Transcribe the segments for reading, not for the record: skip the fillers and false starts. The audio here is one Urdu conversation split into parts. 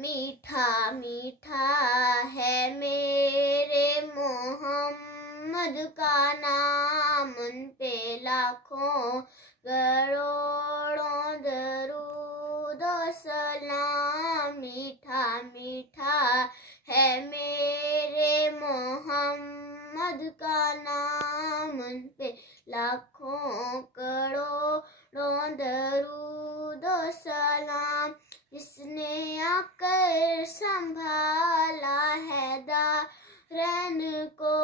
میٹھا میٹھا ہے میرے محمد کا نام، ان پہ لاکھوں کروڑوں درود و سلام۔ میٹھا میٹھا ہے میرے محمد کا نام، ان پہ لاکھوں کروڑوں درود و سلام۔ جس نے آ کر سنبھالا ہے دارین کو،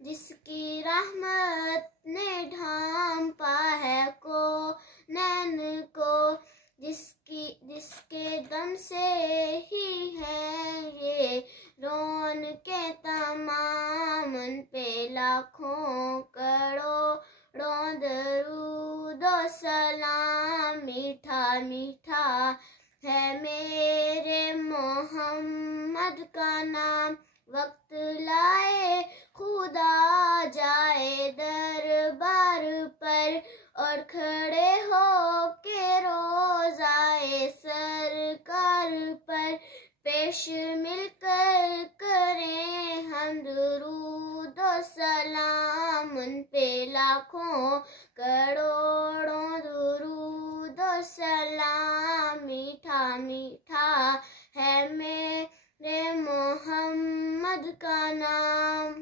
جس کی رحمت نے ڈھانپا ہے کونین کو، جس کے دم سے ہی ہیں یہ رونقیں تمام، ان پہ لاکھوں کروڑوں درود و سلام۔ میٹھا میٹھا ہے میرے محمد کا نام، وقت لائے خدا جائے دربار پر، اور کھڑے ہو کے روضائے سرکار پر، پیش مل کر کریں ہم درود و سلام، ان پہ لاکھوں کروڑوں درود و سلام۔ میٹھا میٹھا ہے میرے محمد کا نام۔